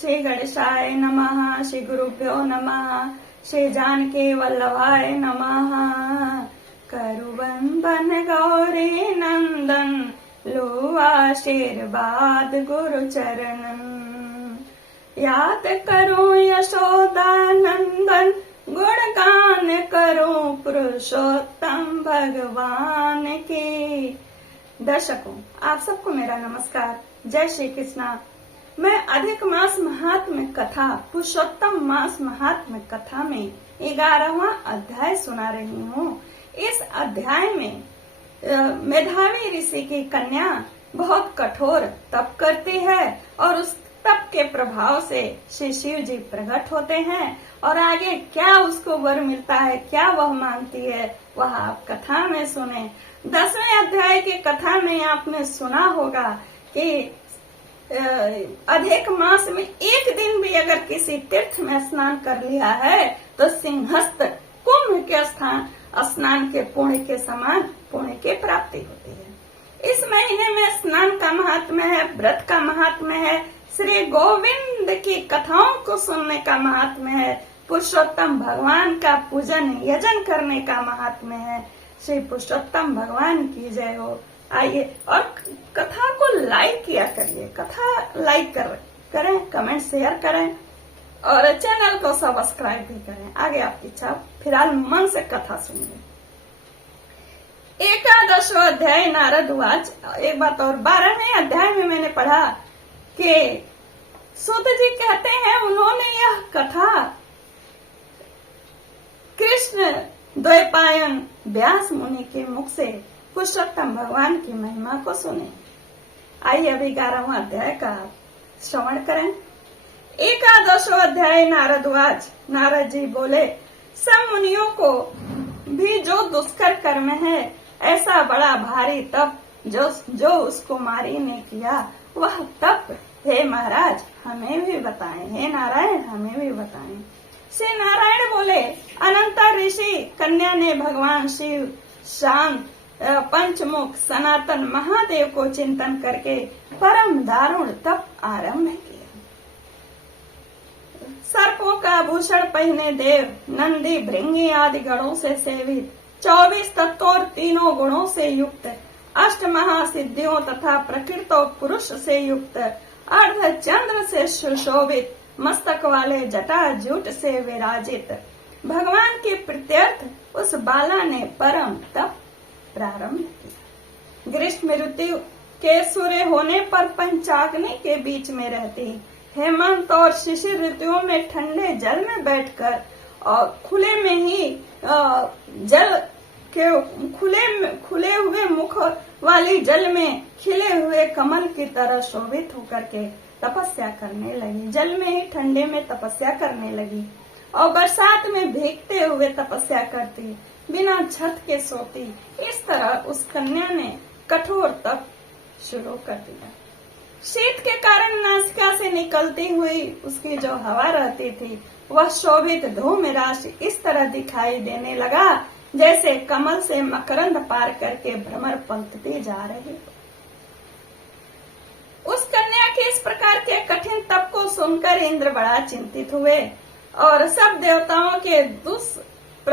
श्री गणेशाय नमः। श्री गुरुभ्यो नमः। श्री जानकी वल्लभाय नमः। करुबंधन गौरी नंदन लो आशीर्वाद गुरु चरणन। याद करो यशोदा नंदन गुणगान करो पुरुषोत्तम भगवान के। दर्शकों, आप सबको मेरा नमस्कार। जय श्री कृष्णा। मैं अधिक मास महात्म्य कथा पुरुषोत्तम मास महात्म्य कथा में 11वां अध्याय सुना रही हूँ। इस अध्याय में मेधावी ऋषि की कन्या बहुत कठोर तप करती है और उस तप के प्रभाव से श्री शिव जी प्रकट होते हैं और आगे क्या उसको वर मिलता है, क्या वह मांगती है, वह आप कथा में सुने। 10वें अध्याय की कथा में आपने सुना होगा कि अधिक मास में एक दिन भी अगर किसी तीर्थ में स्नान कर लिया है तो सिंहस्थ कुंभ के स्नान के पुण्य के समान पुण्य की प्राप्ति होती है। इस महीने में स्नान का महात्म्य है, व्रत का महात्म्य है, श्री गोविंद की कथाओं को सुनने का महात्म्य है, पुरुषोत्तम भगवान का पूजन यजन करने का महात्म्य है। श्री पुरुषोत्तम भगवान की जय हो। आइए और कथा को लाइक किया करिए, कथा लाइक करें, कमेंट शेयर करें और चैनल को सब्सक्राइब भी करें। आगे आपकी इच्छा। फिलहाल मन से कथा सुनिए। 11वां अध्याय नारद उवाच। एक बात और, 12वें अध्याय में मैंने पढ़ा कि सूत जी कहते हैं उन्होंने यह कथा कृष्ण द्वैपायन व्यास मुनि के मुख से पुरुषोत्तम भगवान की महिमा को सुने। आइए अभी 11वां अध्याय का श्रवण करें। 11वां अध्याय नारद उवाच। नारद जी बोले, सब मुनियों को भी जो दुष्कर कर्म है, ऐसा बड़ा भारी तप जो उसको मारी ने किया, वह तप हे महाराज हमें भी बताएं। हे नारायण हमें भी बताएं। श्री नारायण बोले, अनंत ऋषि कन्या ने भगवान शिव शांत पंचमुख सनातन महादेव को चिंतन करके परम दारुण तप आरंभ किया। सर्पों का आभूषण पहने देव, नंदी भृंगी आदि गणों से सेवित, 24 तत्वों और 3 गुणों से युक्त, 8 महासिद्धियों तथा प्रकृत पुरुष से युक्त, अर्ध चंद्र से सुशोभित, मस्तक वाले जटा जूट से विराजित भगवान के प्रत्यर्थ उस बाला ने परम तप प्रारंभ किया। ग्रीष्म ऋतु के सूर्य होने पर पंचाग्नि के बीच में रहती, हेमंत और शिशिर ऋतुओं में ठंडे जल में बैठकर और खुले में ही जल के खुले हुए मुख वाली जल में खिले हुए कमल की तरह शोभित होकर के तपस्या करने लगी। जल में ही ठंडे में तपस्या करने लगी और बरसात में भीगते हुए तपस्या करती, बिना छत के सोती। इस तरह उस कन्या ने कठोर तप शुरू कर दिया। शीत के कारण नासिका से निकलती हुई उसकी जो हवा रहती थी, वह शोभित धूम राशि इस तरह दिखाई देने लगा जैसे कमल से मकरंद पार करके भ्रमर पंक्ति जा रही हो। उस कन्या के इस प्रकार के कठिन तप को सुनकर इंद्र बड़ा चिंतित हुए और सब देवताओं के दुष्प्रदर्शा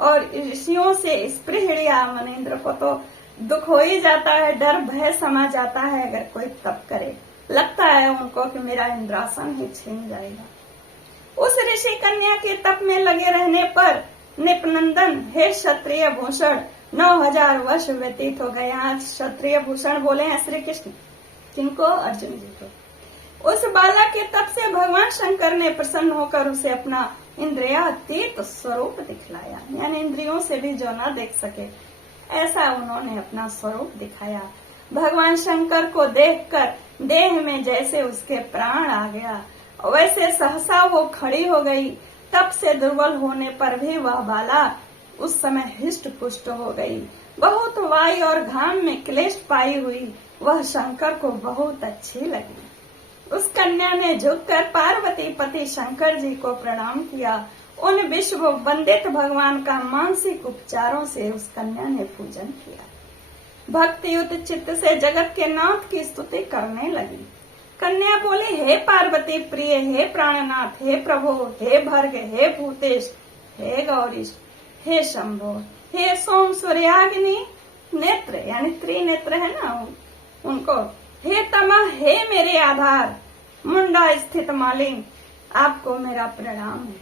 और ऋषियों से स्पृहणीय मनेन्द्र को तो दुख हो ही जाता है, डर भय समा जाता है। अगर कोई तप करे, लगता है उनको कि मेरा इंद्रासन ही छिन जाएगा। उस ऋषि कन्या के तप में लगे रहने पर निपनंदन हे क्षत्रिय भूषण 9000 वर्ष व्यतीत हो गए। आज क्षत्रिय भूषण बोले हैं श्री कृष्ण, किनको? अर्जुन जी को। उस बाला के तप से भगवान शंकर ने प्रसन्न होकर उसे अपना इंद्रियातीत स्वरूप दिखलाया, यानी इंद्रियों से भी जो न देख सके ऐसा उन्होंने अपना स्वरूप दिखाया। भगवान शंकर को देखकर देह में जैसे उसके प्राण आ गया, वैसे सहसा वो खड़ी हो गई। तप से दुर्बल होने पर भी वह बाला उस समय हिष्ट पुष्ट हो गई। बहुत वायु और घाम में क्लेश पाई हुई वह शंकर को बहुत अच्छी लगी। उस कन्या ने झुककर पार्वती पति शंकर जी को प्रणाम किया। उन विश्व वंदित भगवान का मानसिक उपचारों से उस कन्या ने पूजन किया। भक्ति युक्त चित्त से जगत के नाथ की स्तुति करने लगी। कन्या बोले, हे पार्वती प्रिय, हे प्राणनाथ, हे प्रभु, हे भर्ग, हे भूतेश, हे गौरीश, हे शंभो, हे सोम सूर्याग्नि नेत्र, यानी त्रिनेत्र है ना उनको, हे तमा, हे मेरे आधार, मुंडा स्थित मालिंग, आपको मेरा प्रणाम है।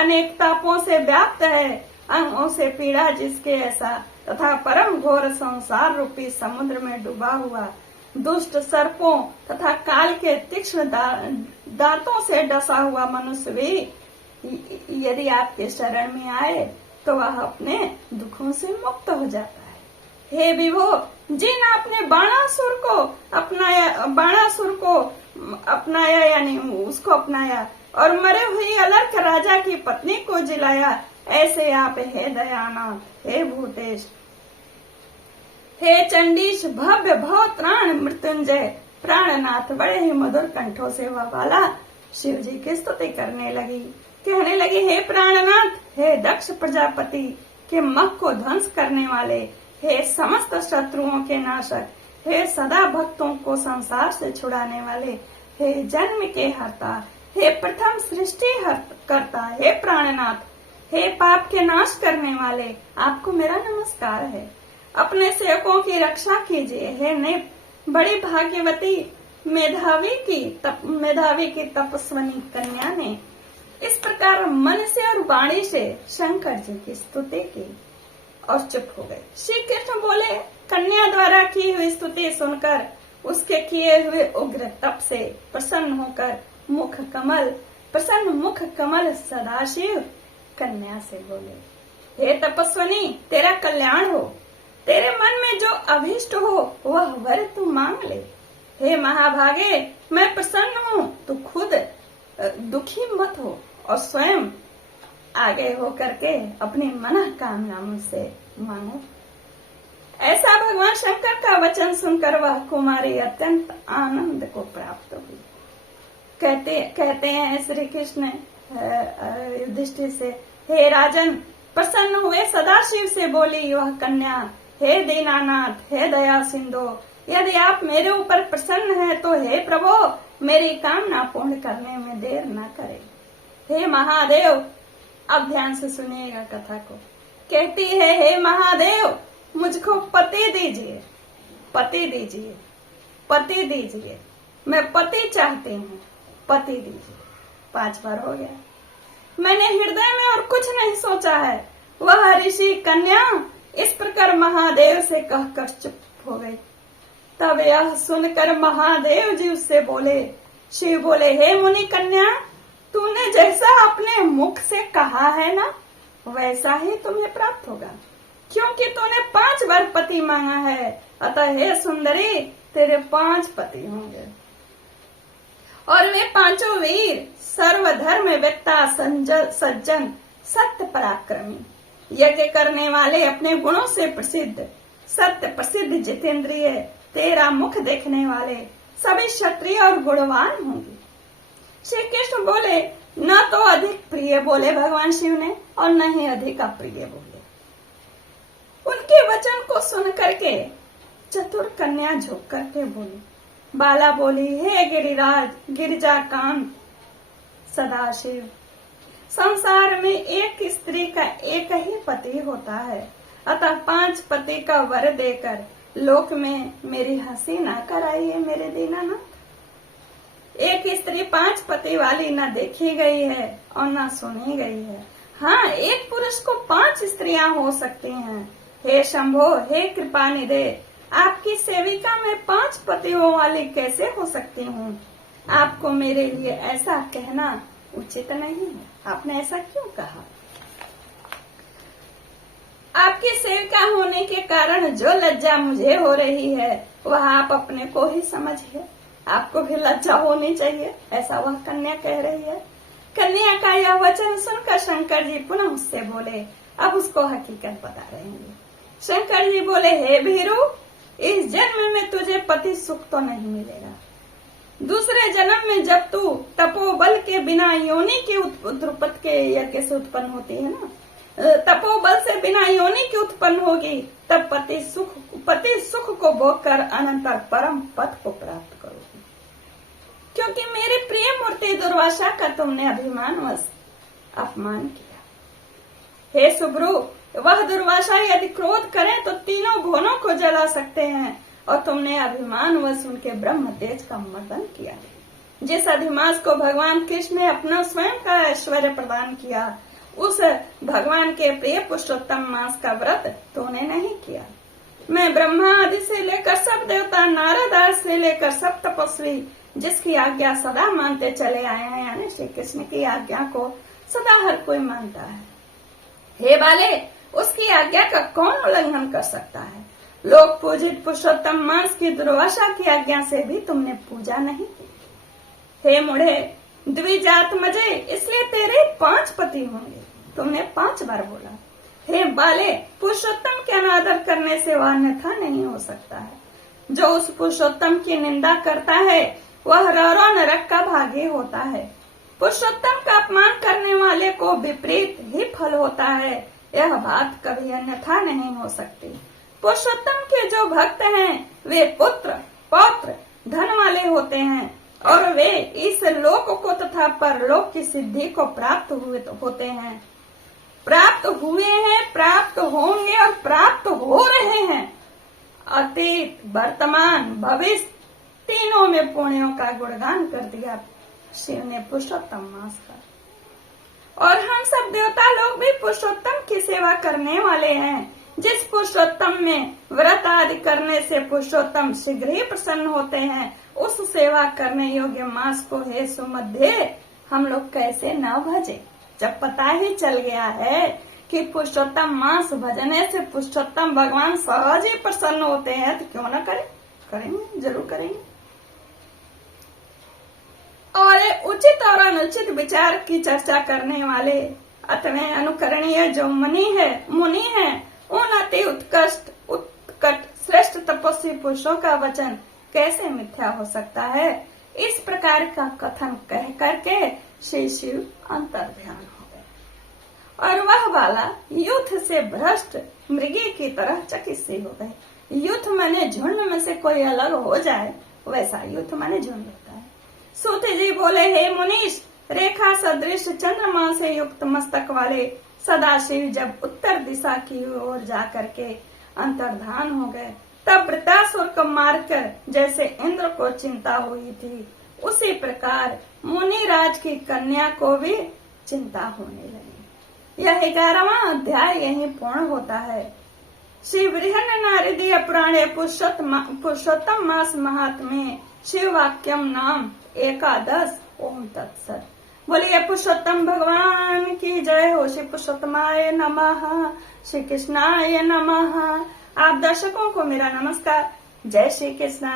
अनेक तापों से व्याप्त है, अंगों से पीड़ा जिसके ऐसा, तथा परम घोर संसार रूपी समुद्र में डूबा हुआ, दुष्ट सर्पों तथा काल के तीक्ष्ण दांतों से डसा हुआ मनुष्य भी यदि आपके शरण में आए तो वह अपने दुखों से मुक्त हो जाता है। हे विभो, जिन आपने बाणासुर को अपनाया यानी उसको अपनाया और मरे हुए अलर्क राजा की पत्नी को जिलाया, ऐसे आप हे दयानाथ, हे भूतेश, हे चंडीश, भव्य भव त्राण मृत्युंजय, प्राणनाथ, बड़े ही मधुर कंठों से वह बाला शिव जी की स्तुति करने लगी। कहने लगी, हे प्राणनाथ, हे दक्ष प्रजापति के मख को ध्वंस करने वाले, हे समस्त शत्रुओं के नाशक, हे सदा भक्तों को संसार से छुड़ाने वाले, हे जन्म के हर्ता, हे प्रथम सृष्टि करता, हे प्राणनाथ, हे पाप के नाश करने वाले, आपको मेरा नमस्कार है। अपने सेवकों की रक्षा कीजिए। हे ने बड़ी भाग्यवती मेधावी की तपस्विनी कन्या ने इस प्रकार मन से और वाणी से शंकर जी की स्तुति की और चुप हो गए। श्री कृष्ण बोले, कन्या द्वारा की हुई स्तुति सुनकर उसके किए हुए उग्र तप से प्रसन्न होकर प्रसन्न मुख कमल सदाशिव कन्या से बोले, हे तपस्विनी, तेरा कल्याण हो, तेरे मन में जो अभीष्ट हो वह वर तू मांग ले। हे महाभागे, मैं प्रसन्न हूँ, तू खुद दुखी मत हो और स्वयं आगे हो करके अपनी मन कामना मुझसे मांगो। ऐसा भगवान शंकर का वचन सुनकर वह कुमारी अत्यंत आनंद को प्राप्त हुई। कहते हैं श्री कृष्ण युधिष्ठिर से, हे राजन, प्रसन्न हुए सदाशिव से बोली वह कन्या, हे दीनानाथ, हे दया सिंधु, यदि आप मेरे ऊपर प्रसन्न हैं तो हे प्रभु, मेरी कामना पूर्ण करने में देर न करें। हे महादेव, अब ध्यान से सुनिएगा कथा को। कहती है, हे महादेव, मुझको पति दीजिए, पति दीजिए, पति दीजिए, मैं पति चाहती हूँ, पति दीजिए। 5 बार हो गया। मैंने हृदय में और कुछ नहीं सोचा है। वह ऋषि कन्या इस प्रकार महादेव से कहकर चुप हो गई। तब यह सुनकर महादेव जी उससे बोले, शिव बोले, हे मुनि कन्या, तूने जैसा अपने मुख से कहा है ना, वैसा ही तुम्हें प्राप्त होगा, क्योंकि तूने 5 बार पति मांगा है। अतः हे सुंदरी, तेरे 5 पति होंगे और वे 5 वीर, सर्वधर्म वेत्ता, सज्जन, सत्य पराक्रमी, यज्ञ करने वाले, अपने गुणों से प्रसिद्ध, सत्य प्रसिद्ध, जितेंद्रिय, तेरा मुख देखने वाले, सभी क्षत्रिय और गुणवान होंगे। श्री कृष्ण बोले, न तो अधिक प्रिय बोले भगवान शिव ने और न ही अधिक अप्रिय बोले। उनके वचन को सुन करके चतुर कन्या झुक करके बोली, बाला बोली, हे गिरिराज, गिरिजाकांत सदाशिव, संसार में एक स्त्री का एक ही पति होता है, अतः 5 पति का वर देकर लोक में मेरी हंसी ना कराइए मेरे दीनानाथ। एक स्त्री 5 पति वाली न देखी गई है और न सुनी गई है। हाँ, एक पुरुष को 5 स्त्रियां हो सकती हैं। हे शंभो, हे कृपानिधे, आपकी सेविका में 5 पतियों वाली कैसे हो सकती हूँ? आपको मेरे लिए ऐसा कहना उचित नहीं है। आपने ऐसा क्यों कहा? आपकी सेविका होने के कारण जो लज्जा मुझे हो रही है वह आप अपने को ही समझिए, आपको भी लज्जा होनी चाहिए, ऐसा वह कन्या कह रही है। कन्या का यह वचन सुनकर शंकर जी पुनः उससे बोले, अब उसको हकीकत बता रहे हैं। शंकर जी बोले, हे भीरू, इस जन्म में तुझे पति सुख तो नहीं मिलेगा। दूसरे जन्म में जब तू तपोबल के बिना योनि की उत्पत्ति के यज्ञ से उत्पन्न होती है ना, तपोबल से बिना योनि की उत्पन्न होगी, तब पति सुख को भोग कर अनंतर परम पद को प्राप्त करोगी। क्योंकि मेरे प्रिय मूर्ति दुर्वासा का तुमने अभिमानवश अपमान किया। हे सुब्रू, वह दुर्वासा यदि क्रोध करें तो तीनों भुवनों को जला सकते हैं, और तुमने अभिमानवश उनके ब्रह्म तेज का मर्दन किया। जिस अधिमास को भगवान कृष्ण ने अपना स्वयं का ऐश्वर्य प्रदान किया, उस भगवान के प्रिय पुरुषोत्तम मास का व्रत तूने नहीं किया। मैं ब्रह्मा आदि से लेकर सब देवता, नारद आदि से लेकर सब तपस्वी जिसकी आज्ञा सदा मानते चले आए हैं, यानी श्री कृष्ण की आज्ञा को सदा हर कोई मानता है। हे बाले, उसकी आज्ञा का कौन उल्लंघन कर सकता है? लोक पूजित पुरुषोत्तम मास की दुर्वासा की आज्ञा से भी तुमने पूजा नहीं की। हे मूढ़े, द्विजात्मजे, इसलिए तेरे 5 पति होंगे। तुमने 5 बार बोला। हे बाले, पुरुषोत्तम के अनादर करने से वह अन्यथा नहीं हो सकता है। जो उस पुरुषोत्तम की निंदा करता है वह रौरव नरक का भागी होता है। पुरुषोत्तम का अपमान करने वाले को विपरीत ही फल होता है। यह बात कभी अन्यथा नहीं हो सकती। पुरुषोत्तम के जो भक्त हैं वे पुत्र, पौत्र, धन वाले होते हैं, और वे इस लोक को तथा परलोक की सिद्धि को प्राप्त होते हैं, प्राप्त हुए हैं, प्राप्त होंगे और प्राप्त हो रहे हैं। अतीत, वर्तमान, भविष्य तीनों में पुण्यों का गुणगान कर दिया शिव ने पुरुषोत्तम मास का। और हम सब देवता लोग भी पुरुषोत्तम की सेवा करने वाले हैं। जिस पुरुषोत्तम में व्रत आदि करने से पुरुषोत्तम शीघ्र ही प्रसन्न होते हैं, उस सेवा करने योग्य मास को हे सुमध्य हम लोग कैसे न भजे? जब पता ही चल गया है कि पुरुषोत्तम मास भजने से पुरुषोत्तम भगवान सहज ही प्रसन्न होते हैं, तो क्यों न करें? करेंगे, जरूर करेंगे। और उचित और अनुचित विचार की चर्चा करने वाले अतने अनुकरणीय जो मुनि है उन अति उत्कट श्रेष्ठ तपस्वी पुरुषों का वचन कैसे मिथ्या हो सकता है? इस प्रकार का कथन कह करके श्री शिव अंतर्ध्यान हो गए, और वह बाला युद्ध से भ्रष्ट मृगी की तरह चकित सी हो गए। युद्ध माने झुंड में से कोई अलग हो जाए, वैसा युद्ध माने झुंड होता है। सूत जी बोले, हे मुनीश, रेखा सदृश चंद्रमा से युक्त मस्तक वाले सदाशिव जब उत्तर दिशा की ओर जाकर के अंतर्धान हो गए, तब वृतासुर को मारकर जैसे इंद्र को चिंता हुई थी, उसी प्रकार मुनिराज की कन्या को भी चिंता होने लगी। यह 11वां अध्याय यहीं पूर्ण होता है। श्री बृहन नारदीय पुराणे पुरुषोत्तम मास महात्म्य शिव वाक्यम नाम 11। ओम तत्सत। बोलिए पुरुषोत्तम भगवान की जय हो। श्री पुरुषोत्तमाय नमः, श्री कृष्णाय नमः। आप दर्शकों को मेरा नमस्कार। जय श्री कृष्ण।